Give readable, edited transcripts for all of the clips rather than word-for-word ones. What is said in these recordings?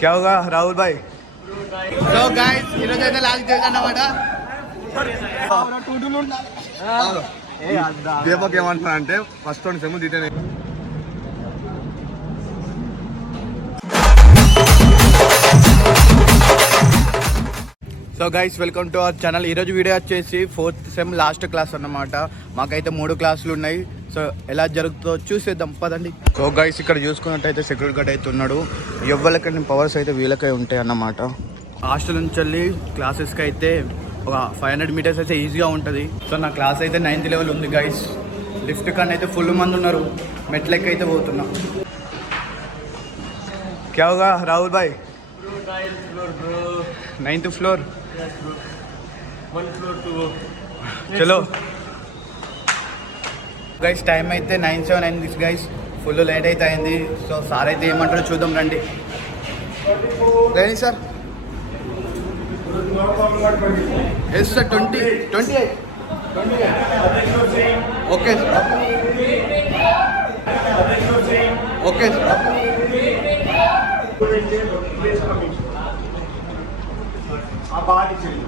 क्या होगा राहुल भाई? సో గైస్ ఈరోజు అయితే లాస్ట్ డే అన్నమాట. దీపక్ ఏమంటున్నా అంటే ఫస్ట్ 20 సెమ్ తీటేనే. So guys welcome to our channel. ఈరోజు వీడియో వచ్చేసి 4th సెమ్ లాస్ట్ క్లాస్ అన్నమాట. మాకైతే 3 క్లాసులు ఉన్నాయి. సో ఎలా జరుగుతుందో చూసేద్దాం పదండి. సో గైస్ ఇక్కడ చూసుకున్నట్టయితే సెక్యూరిటీ గార్డ్ అయితే ఉన్నాడు. ఎవ్వరికైనా పవర్స్ అయితే వీళ్ళకే ఉంటాయి అన్నమాట. హాస్టల్ నుంచి వెళ్ళి క్లాసెస్కి అయితే ఒక 500 మీటర్స్ అయితే ఈజీగా ఉంటుంది. సో నా క్లాస్ అయితే 9th లెవెల్ ఉంది గైస్. లిఫ్ట్ కన్నా అయితే ఫుల్ మంది ఉన్నారు. మెట్లెక్కి అయితే పోతున్నా. క్యా హోగా రాహుల్ భాయ్? 9th floor. చలో గైస్ టైం అయితే 9:07 అయింది గైస్. ఫుల్ లేట్ అయితే అయింది. సో సార్ అయితే ఏమంటారో చూద్దాం రండి. రండి sir. Yes sir 28 okay okay आप आगे चलिए.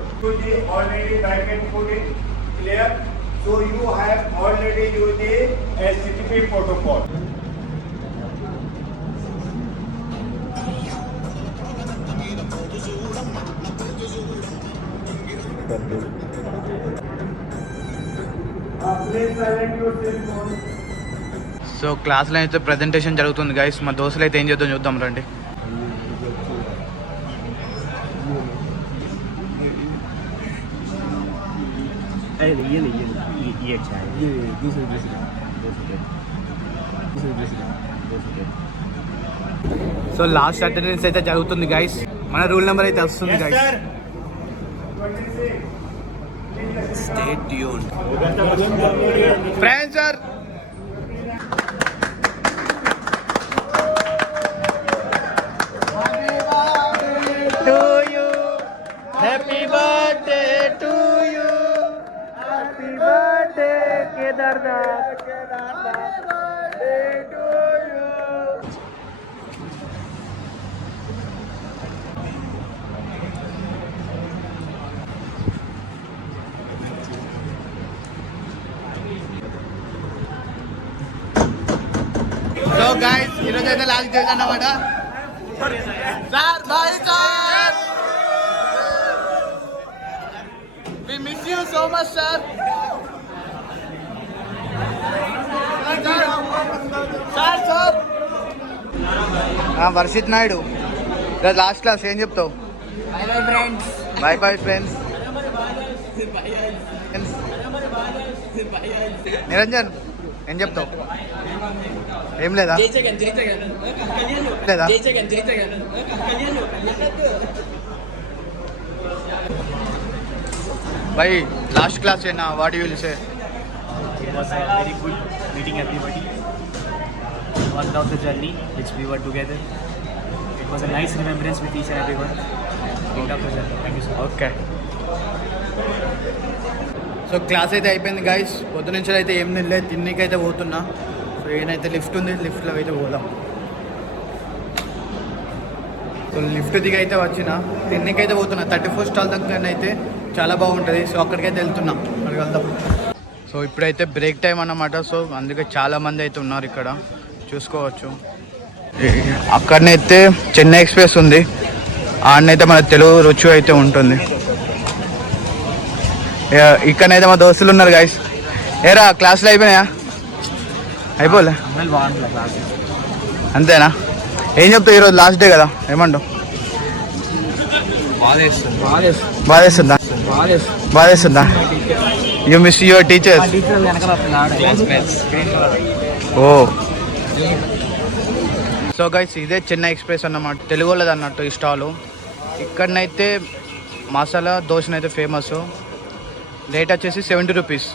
Already back and put it clear. So you have already used the HTTP protocol. Please silent your cell phone. So క్లాస్లో అయితే ప్రజెంటేషన్ జరుగుతుంది గైస్. మా దోస్తులు అయితే ఏం చేద్దాం చూద్దాం రండి. సో లాస్ట్ అటెండెన్స్ అయితే జరుగుతుంది గైస్. మన రూల్ నెంబర్ అయితే వస్తుంది guys. Stay tuned friends sir. Happy birthday to you. Happy birthday Kedarnath. Happy birthday to you. So guys, ఈరోజు అయితే లాస్ట్ డే అన్నమాట. Sir bye sir. We miss you so much, sir. Sir. Varshith Naidu last class ఏం చెప్తావు? Bye friends. Niranjan ఏం చెప్తావు? ఏం లేదా? లేదా भाई last class है ना, what you will say? It was a very good meeting everybody. Worked out the journey which we were together. It was a nice remembrance with each and everyone. Picked up the journey. Thank you so much. Okay. So class అయితే అయిపోయింది గైస్. పొద్దు నుంచి అయితే ఏం తినలేదు. తిన్నీకి అయితే పోతున్నా. సో ఏనైతే లిఫ్ట్ ఉంది, లిఫ్ట్లో అయితే పోదాం. సో లిఫ్ట్ దిగి అయితే వచ్చిన తిన్నీకైతే పోతున్నా. 34 స్టాల్ దగ్గర అయితే చాలా బాగుంటుంది. సో అక్కడికైతే వెళ్తున్నాం. అక్కడికి వెళ్దాం. సో ఇప్పుడైతే బ్రేక్ టైం అన్నమాట. సో అందుకే చాలా మంది అయితే ఉన్నారు ఇక్కడ చూసుకోవచ్చు. అక్కడనైతే చెన్నై ఎక్స్ప్రెస్ ఉంది. ఆడనైతే మన తెలుగు రుచి అయితే ఉంటుంది. ఇక్కడనైతే మా దోస్తులు ఉన్నారు గైస్. ఏరా క్లాసులు అయిపోయినాయా? అయిపోలే అంతేనా? ఏం చెప్తావు? ఈరోజు లాస్ట్ డే కదా, ఏమంటావు? బాధేస్తుందా? You miss your teachers? Oh so guys ఇదే చెన్నై ఎక్స్ప్రెస్ అన్నమాట. తెలుగు వాళ్ళది అన్నట్టు ఈ స్టాలు. ఇక్కడనైతే మసాలా దోశనైతే ఫేమస్. రేట్ వచ్చేసి 70 రూపీస్.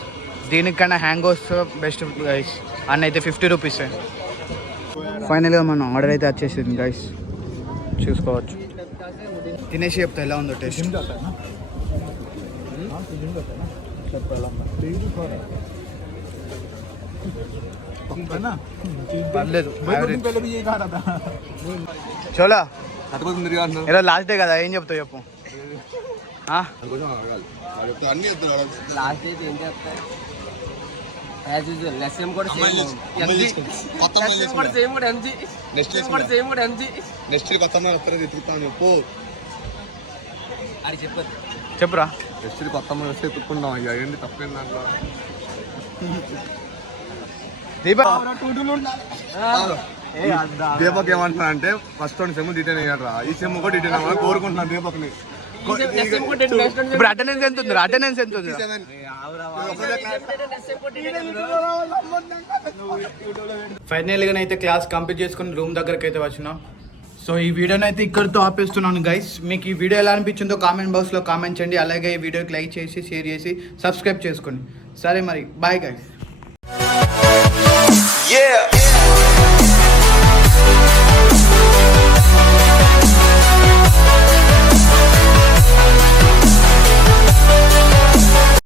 దీనికన్నా హ్యాంగోస్ బెస్ట్ గైస్. అన్నైతే 50 రూపీసే. ఫైనల్గా మనం ఆర్డర్ అయితే వచ్చేసింది గైస్, చూసుకోవచ్చు. తినేసి చెప్తా ఎలా ఉందో టేస్ట్. పర్లేదు. చోలా కథపోతుంది తిరిగి అంటున్నాను ఈరోజు లాస్ట్ డే కదా, ఏం చెప్తావు చెప్పు. ఆ? అందుకోసం అడగాలి వాడు చెప్తాడు, అన్నీ చెప్తాడు వాడు. లాస్ట్ అయితే ఏం చెప్తాయి యాజ్ యూజువల్ లెసన్ కూడా అమ్మాయిలు సేమ్ చేసుకో, అమ్మాయిలు చేసుకో. కొత్త అమ్మాయిలు లెసన్ కూడా చేసుకో. సేమ్ కూడా ఎంజీ నెక్స్ట్ లెసన్ కూడా సేమ్ కూడా ఎంజీ నెక్స్ట్ కొత్త అమ్మాయిలు వస్తారో ఎత్తుకుతాను పో. అది చెప్పదు చెప్పురా. నెక్స్ట్ కొత్త అమ్మాయిలు వస్తే ఎత్తుక్కుంటాం. ఇక ఏంటి తప్పేం దాంట్లో. దీపక్ దీపక్ ఏమంటున్నా అంటే ఫస్ట్ 2 సెమ్ డిటైన్ అయ్యారా, ఈ సెమ్ కూడా డిటైన్ అవ్వాలని కోరుకుంటున్నాను దీపక్ని. ఇప్పుడు అటెండెన్స్ ఎంత ఉంది? అటెండెన్స్ ఎంత ఉంది? ఫైనల్గా అయితే క్లాస్ కంప్లీట్ చేసుకుని రూమ్ దగ్గరకు అయితే వచ్చినాం. సో ఈ వీడియోని అయితే ఇక్కడితో ఆపేస్తున్నాను గైస్. మీకు ఈ వీడియో ఎలా అనిపించిందో కామెంట్ బాక్స్లో కామెంట్ చేయండి. అలాగే ఈ వీడియోకి లైక్ చేసి షేర్ చేసి సబ్స్క్రైబ్ చేసుకోండి. సరే మరి బాయ్ గైస్. Yeah.